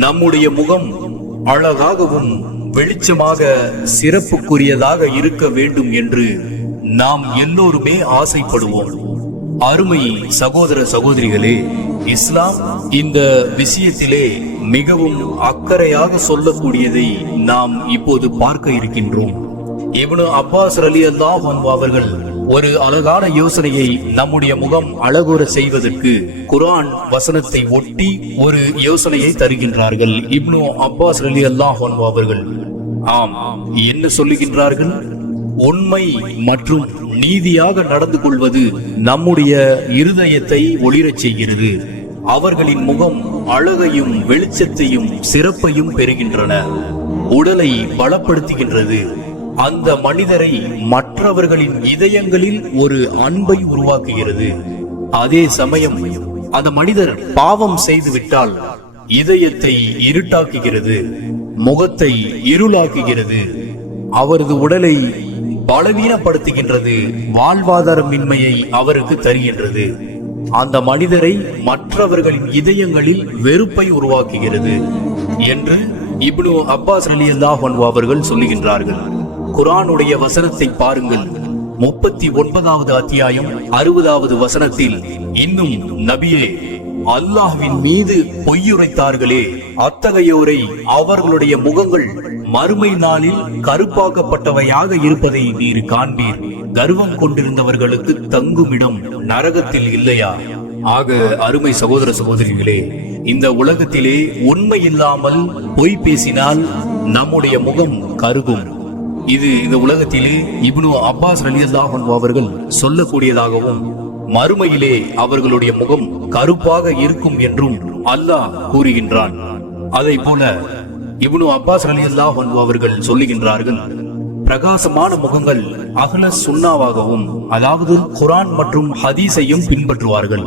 நம்முடைய முகம் அழகாகவும் வெளிச்சமாக சிறப்புக்குரியதாக இருக்க வேண்டும் என்று நாம் எல்லோருமே ஆசைப்படுவோம். அருமை சகோதர சகோதரிகளே, இஸ்லாம் இந்த விஷயத்திலே மிகவும் அக்கறையாக சொல்லக்கூடியதை நாம் இப்போது பார்க்க இருக்கின்றோம். இப்னு அப்பாஸ் ரலியல்லாஹு அன்ஹு அவர்கள் ஒரு அழகான யோசனையை நம்முடைய முகம் அழகுற செய்வதற்கு குர்ஆன் வசனத்தை ஒட்டி ஒரு யோசனையை தருகின்றார்கள். இப்னு அப்பாஸ் ரலியல்லாஹு அன்ஹு அவர்கள் என்ன சொல்லுகின்றார்கள்? உண்மை மற்றும் நீதியாக நடந்து கொள்வது நம்முடைய இருதயத்தை ஒளிரச் செய்கிறது. அவர்களின் முகம் அழகையும் வெளிச்சத்தையும் சிறப்பையும் பெறுகின்றன. உடலை பலப்படுத்துகின்றது. அந்த மனிதரை மற்றவர்களின் இதயங்களில் ஒரு அன்பை உருவாக்குகிறது. அதே சமயம் அந்த மனிதர் பாவம் செய்துவிட்டால் இதயத்தை இருட்டாக்குகிறது, முகத்தை இருளாக்குகிறது, அவரது உடலை பலவீனப்படுத்துகின்றது, வாழ்வாதாரமின்மையை அவருக்கு தருகின்றது. அந்த மனிதரை மற்றவர்களின் இதயங்களில் வெறுப்பை உருவாக்குகிறது என்று இப்னு அப்பாஸ் ரலியல்லாஹு அன்ஹு அவர்கள் சொல்லுகின்றார்கள். குர்ஆனுடைய வசனத்தை பாருங்கள். 39வது அத்தியாயம் 60வது வசனத்தில், இன்னும் நபியே, அல்லாஹ்வின் மீது பொய்யுரைத்தார்களே, அத்தகையோரை அவர்களுடைய முகங்கள் மறுமை நாளில் கருப்பாக்கப்பட்டவையாக இருப்பதை நீர் காண்பீர். கர்வம் கொண்டிருந்தவர்களுக்கு தங்குமிடம் நரகத்தில் இல்லையா? ஆக அருமை சகோதர சகோதரிகளே, இந்த உலகத்திலே உண்மை இல்லாமல் பொய் பேசினால் நம்முடைய முகம் கருகும். இது இந்த உலகத்திலே இப்னு அப்பாஸ் ரலியல்லாஹு அன்ஹு அவர்கள் சொல்லக்கூடியதாகவும் மறுமையிலே அவர்களுடைய முகம் கருப்பாக இருக்கும் என்றும் அல்லாஹ் கூறுகின்றான். அதை போல இப்னு அப்பாஸ் ரலியல்லாஹு அன்ஹு அவர்கள் சொல்லுகின்றார்கள், பிரகாசமான முகங்கள் அஹ்ல சுன்னாவாகவும், அதாவது குர்ஆன் மற்றும் ஹதீஸையும் பின்பற்றுவார்கள்.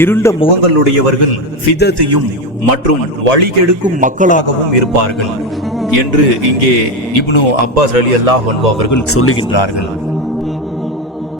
இருண்ட முகங்களுடையவர்கள் ஃபிதத்தையும் மற்றும் வழிகெடுக்கும் மக்களாகவும் இருப்பார்கள் என்று இங்கே இப்னு அப்பாஸ் ரலியல்லாஹு அன்ஹு அவர்கள் சொல்லுகின்றார்கள்.